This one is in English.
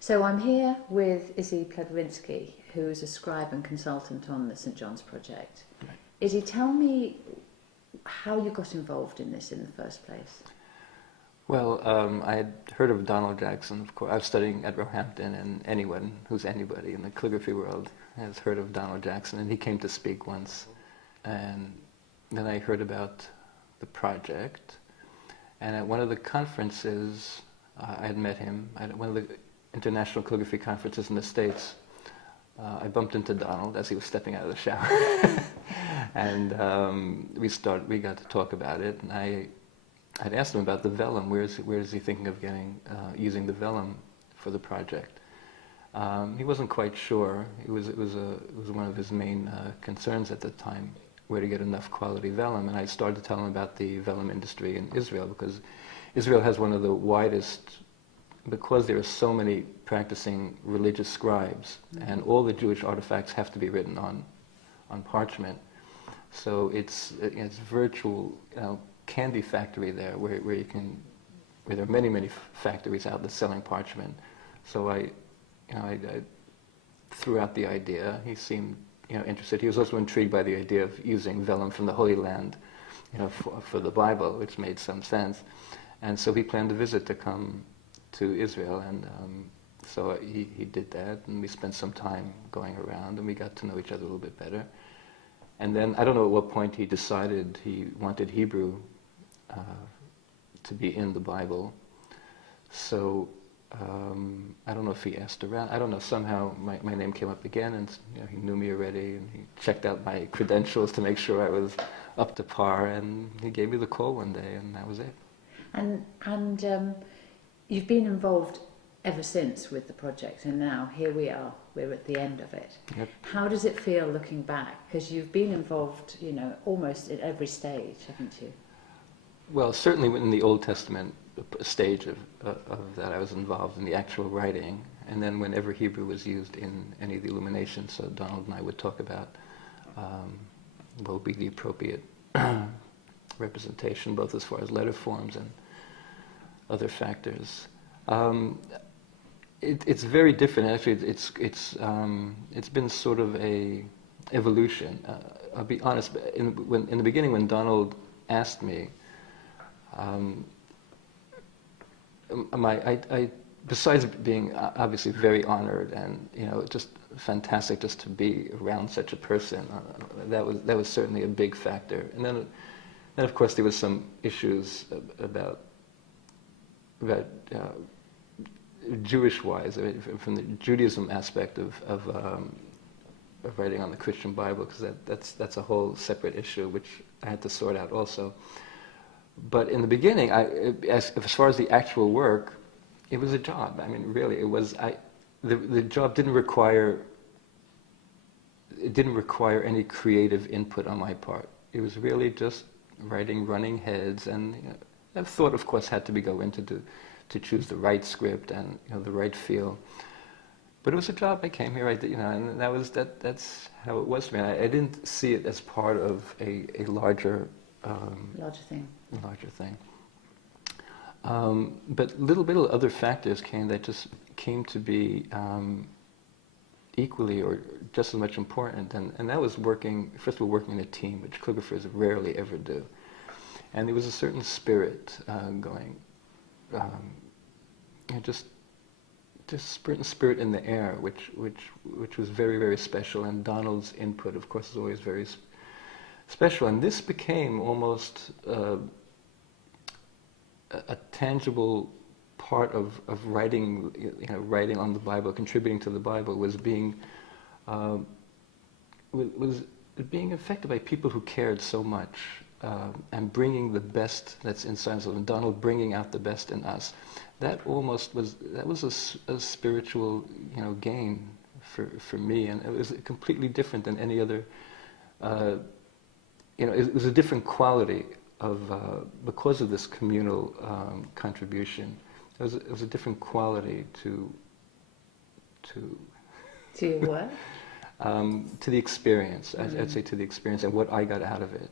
So I'm here with Izzy Pludwinski, who is a scribe and consultant on the St John's project. Right. Izzy, tell me how you got involved in this in the first place. Well, I had heard of Donald Jackson, of course. I was studying at Roehampton, and anyone who's anybody in the calligraphy world has heard of Donald Jackson, and he came to speak once. And then I heard about the project, and at one of the conferences, I had met him. At one of the international calligraphy conferences in the States, I bumped into Donald as he was stepping out of the shower. And we got to talk about it, and I'd asked him about the vellum. Where is he thinking of using the vellum for the project? He wasn't quite sure. It was one of his main concerns at the time, where to get enough quality vellum. And I started to tell him about the vellum industry in Israel, because Israel has one of the widest, because there are so many practicing religious scribes, and all the Jewish artifacts have to be written on parchment. So it's virtual candy factory there, where there are many factories out there selling parchment. So I threw out the idea. He seemed interested. He was also intrigued by the idea of using vellum from the Holy Land, for the Bible, which made some sense. And so he planned a visit to come to Israel, and so he did that, and we spent some time going around, and we got to know each other a little bit better. And then, I don't know at what point he decided he wanted Hebrew to be in the Bible. So, I don't know if he asked around. I don't know, somehow my name came up again, and he knew me already, and he checked out my credentials to make sure I was up to par, and he gave me the call one day, and that was it. And you've been involved ever since with the project, and now here we are, we're at the end of it. Yep. How does it feel looking back? Because you've been involved, almost at every stage, haven't you? Well, certainly in the Old Testament stage of that, I was involved in the actual writing, and then whenever Hebrew was used in any of the illuminations, so Donald and I would talk about what would be the appropriate representation, both as far as letter forms and other factors. It's very different. Actually, it's been sort of a evolution. I'll be honest. In the beginning, when Donald asked me, I besides being obviously very honored and just fantastic just to be around such a person, that was certainly a big factor. And then of course there was some issues about Jewish-wise, from the Judaism aspect of writing on the Christian Bible, because that's a whole separate issue which I had to sort out also. But in the beginning, as far as the actual work, it was a job. I mean, really, it was. The job didn't require any creative input on my part. It was really just writing running heads, and that thought, of course, had to go into to choose the right script and the right feel. But it was a job. I came here, and that's how it was for me. I didn't see it as part of a larger thing. But little other factors that just came to be equally or just as much important, and that was first of all, working in a team, which calligraphers rarely ever do. And there was a certain spirit going, just spirit in the air, which was very, very special. And Donald's input, of course, is always very special. And this became almost a tangible part of writing, writing on the Bible, contributing to the Bible, was being affected by people who cared so much, and bringing the best that's inside us, and Donald bringing out the best in us. That was a spiritual gain for me, and it was completely different than any other. It was a different quality of because of this communal contribution. It was a different quality to what? To the experience. I'd say to the experience and what I got out of it.